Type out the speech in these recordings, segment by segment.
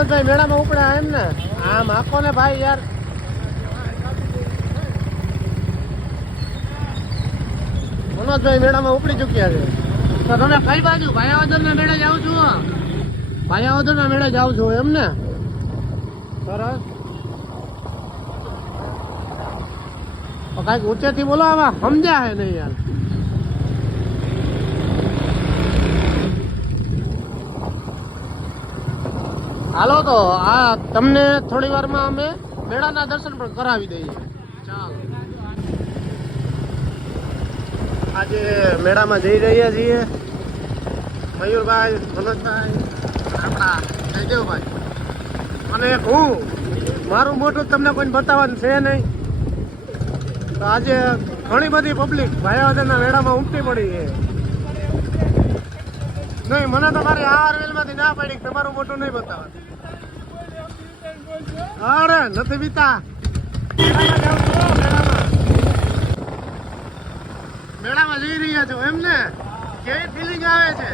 મનોજભાઈ મેળામાં ઉપડ્યા એમ ને આમ આખો ને ભાઈ યાર મનોજભાઈ મેળામાં ઉપડી ચુક્યા છે તો તમે કઈ બાજુ ભાયાવદર ના મેળે જાવ છો ભાયાવદર ના મેળે જાવ છો એમ ને સરસ કઈક ઊંચેથી બોલો આવા સમજ્યા હે નહીં યાર હાલો તો આ તમને થોડી વારમાં અમે મેળાના દર્શન પણ કરાવી દઈએ ચાલો આજે મેળામાં જઈ રહ્યા છીએ મયુરભાઈ મનોજભાઈ આપણા જયદેવભાઈ અને હું મારું મોટું તમને કોઈને બતાવવાનું છે નહીં તો આજે ઘણી બધી પબ્લિક ભાયાવદરના મેળામાં ઉમટી પડી છે નહીં મને તમારી આ રેલમાંથી ના પડી તમારું મોટું નહીં બતાવવાનું અરે નથી બીતા મેળામાં જઈ રહ્યા છો એમ ને કેવી ફિલિંગ આવે છે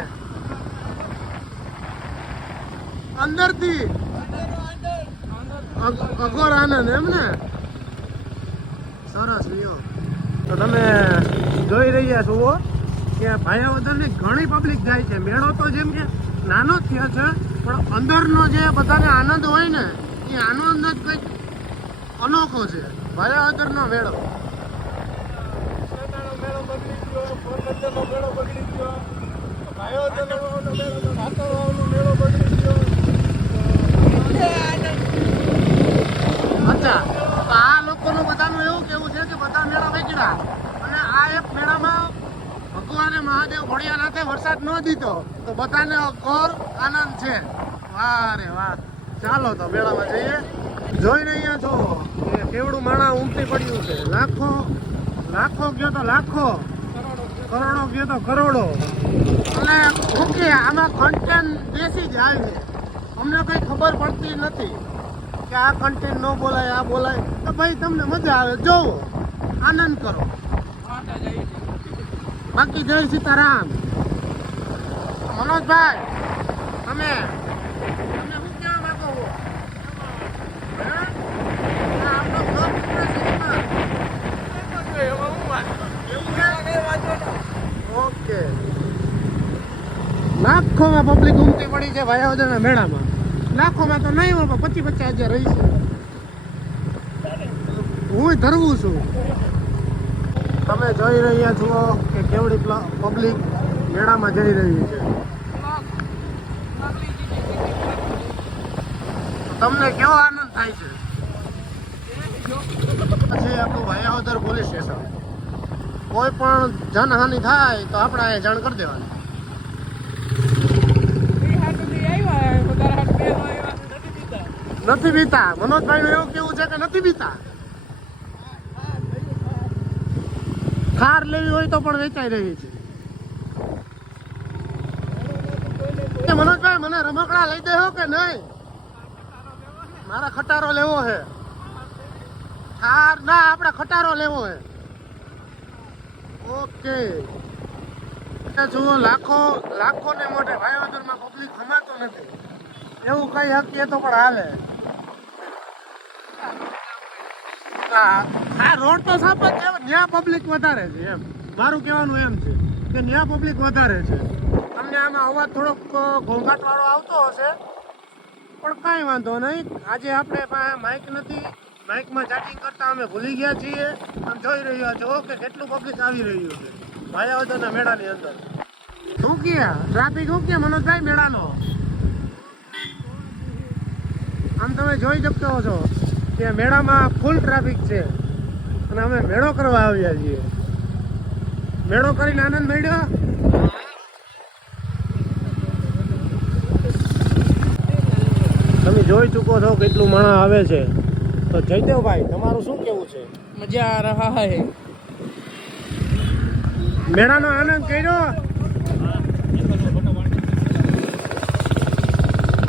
અંદરથી અઘોર આનંદ એમ ને સરસ લ્યો તો તમે જોઈ રહ્યા છો કે ભાયાવદરની ઘણી પબ્લિક જાય છે મેળો તો જેમ કે નાનો જ થયો છે પણ અંદરનો જે બધાને આનંદ હોય ને એ આનંદ જ કંઈક અનોખો છે ભાયાવદરનો મેળો અચ્છા આ લોકોનું બધાનું એવું કેવું છે કે બધા મેળા વેચડા અને આ એક મેળામાં ભગવાને મહાદેવ ભોળિયાનાથે વરસાદ ન દીધો તો બધાને ઘોર આનંદ છે વાહ રે વાહ ચાલો તો મેળામાં જઈએ જોઈ રહ્યા છો કે કેવડું માણા ઉમટી પડ્યું છે લાખો લાખો ગયો તો લાખો કરોડો ગયો તો કરોડો અને ઓકે આમાં કન્ટેન્ટ બેસી જાય છે અમને કઈ ખબર પડતી નથી કે આ કન્ટેન્ટ ન બોલાય આ બોલાય તો ભાઈ તમને મજા આવે જોવો આનંદ કરો બાકી જય સીતારામ મનોજભાઈ તમે શું કહેવા માંગો ઓકે લાખોમાં પબ્લિક ઉમટી પડી છે ભાયાવદરના મેળામાં લાખોમાં તો નહીં હોય 25,000 રહી છે હું ધરવું છું તમે જોઈ રહ્યા છો કે કેવડી પબ્લિક મેળામાં જઈ રહી છે તમને કેવો આનંદ થાય છે પછી આપણું ભાયાવદર પોલીસ સ્ટેશન કોઈ પણ જનહાનિ થાય તો આપણે અહીંયા જાણ કરી દેવાની નથી બીતા મનોજભાઈ નું એવું કેવું છે કે નથી બીતા કાર લેવી હોય તો પણ વેચાઈ રહી છે મનોજભાઈ મને રમકડા લઈ દેવો કે નહીં મારા ખટારો લેવો છે કાર ના આપણે ખટારો લેવો છે ઓકે જુઓ લાખો લાખો ને મોઢે ભાયાવદરમાં પબ્લિક ખમાતો નથી એવું કઈ હકીએ તો પણ હાલે આ રોડ તો સાફ જ છે ત્યાં પબ્લિક વધારે છે એમ મારું કહેવાનું એમ છે કે ત્યાં પબ્લિક વધારે છે તમને આમાં અવાજ થોડોક ઘોંઘાટ વાળો આવતો હશે પણ કાંઈ વાંધો નહીં આજે આપણે પાસે માઇક નથી માઇકમાં ચાટિંગ કરતા અમે ભૂલી ગયા છીએ આમ જોઈ રહ્યા છો કે કેટલું પબ્લિક આવી રહ્યું છે ભાયાવદરના મેળાની અંદર શું કે ટ્રાફિક શું કે મનોજભાઈ મેળાનો આમ તમે જોઈ શકતો છો કે મેળામાં ફૂલ ટ્રાફિક છે અને અમે મેળો કરવા આવ્યા છીએ મેળો કરીને આનંદ મળ્યો તમે જોઈ ચૂકો છો કેટલું માણસ આવે છે તો જયદેવભાઈ તમારું શું કેવું છે મજા આ રહા હૈ મેળાનો આનંદ કર્યો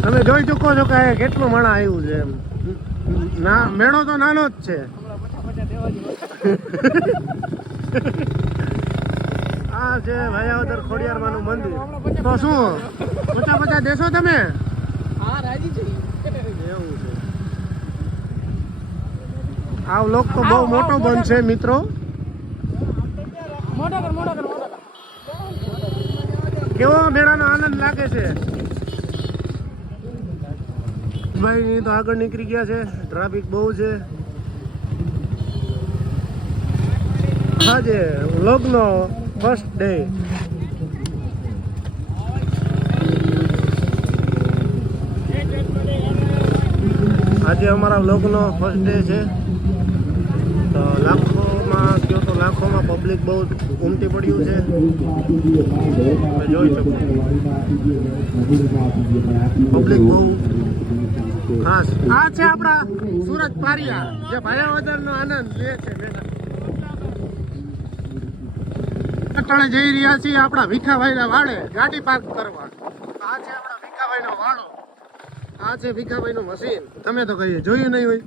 તમે જોઈ ચૂકો છો કે કેટલું માણસ આવ્યું છે એમ ના મેળો તો નાનો જ છે આ છે ભાયાવદર ખોડિયારમાંનું મંદિર તો શું 50-50 દેશો તમે હા રાજી છે એવું છે. આ વ્લોગ તો બહુ મોટો બનશે મિત્રો. કેવો મેળાનો આનંદ લાગે છે ભાઈ. તો આગળ નીકળી ગયા છે, ટ્રાફિક બહુ છે. આજે વ્લોગનો ફર્સ્ટ ડે. આજે અમારા વ્લોગનો ફર્સ્ટ ડે છે. તો લાખોમાં કયો તો લાખોમાં પબ્લિક બહુ ઉમટી પડ્યું છે, તમે જોઈ શકો. પબ્લિક બહુ ખાસ. આ છે આપણા સુરત પારિયા, જે ભાયાવદરનો આનંદ લે છે. અટાણે જઈ રહ્યા છીએ આપણા ભીખાભાઈના વાડે ગાડી પાર્ક કરવા. આ છે આપણા ભીખાભાઈનો વાડો, આ છે ભીખાભાઈનું મશીન. તમે તો કહીએ જોયું નહીં હોય.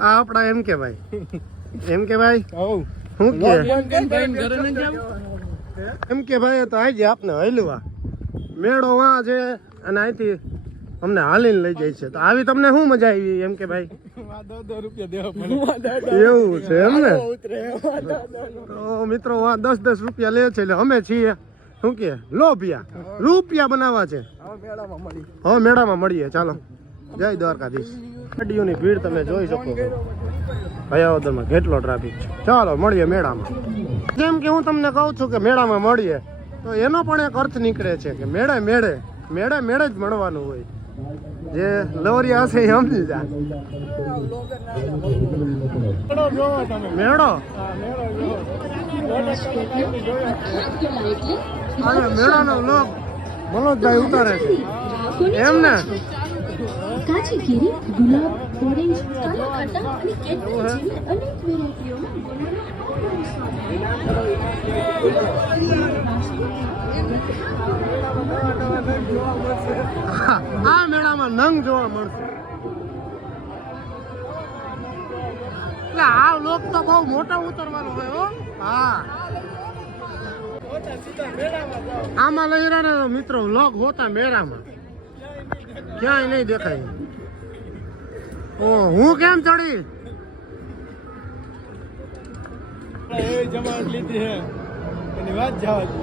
આ આપણા એમ કે ભાઈ શું કે એમ કે ભાઈ તો આજે આપને હલવા મેળો વાં છે અને અહીંથી અમને હાલીને લઈ જાય છે. તો આવી તમને શું મજા આવી એમ કે ભાઈ? એવું છે એમ ને? તો મિત્રો 10 રૂપિયા લે છે એટલે અમે છીએ શું કે રૂપિયા બનાવવા છે. હવે મેળામાં મળીએ. ચાલો, જય દ્વારકાધીશ. ગાડીઓની ભીડ તમે જોઈ શકો છો. ભયાવદરમાં કેટલો ટ્રાફિક છે. ચાલો મળીએ મેળામાં. જેમ કે હું તમને કહું છું કે મેળામાં મળીએ, તો એનો પણ એક અર્થ નીકળે છે કે મેળે જ મળવાનું હોય. જે લવરિયા હશે એ સમજી જા. મેળો મેળાનો વ્લોગ મનોજભાઈ ઉતારે છે એમ ને? કાચી કેરી, ગુલાબ, ઓરેન્જ, કાલા ખાટા અને કેટરી જેવી અનેક વેરાયટીઓમાં આ મેળામાં નંગ જોવા મળશે. એટલે આ લોક તો બહુ મોટા ઉતરવાનો હોય હો. હા, આમાં લઈ રહ્યા મિત્રો લોક હોતા મેળામાં ક્યાંય નહીં દેખાય. હું કેમ ચડી જમાવટ લીધી હે એની વાત જવા દે.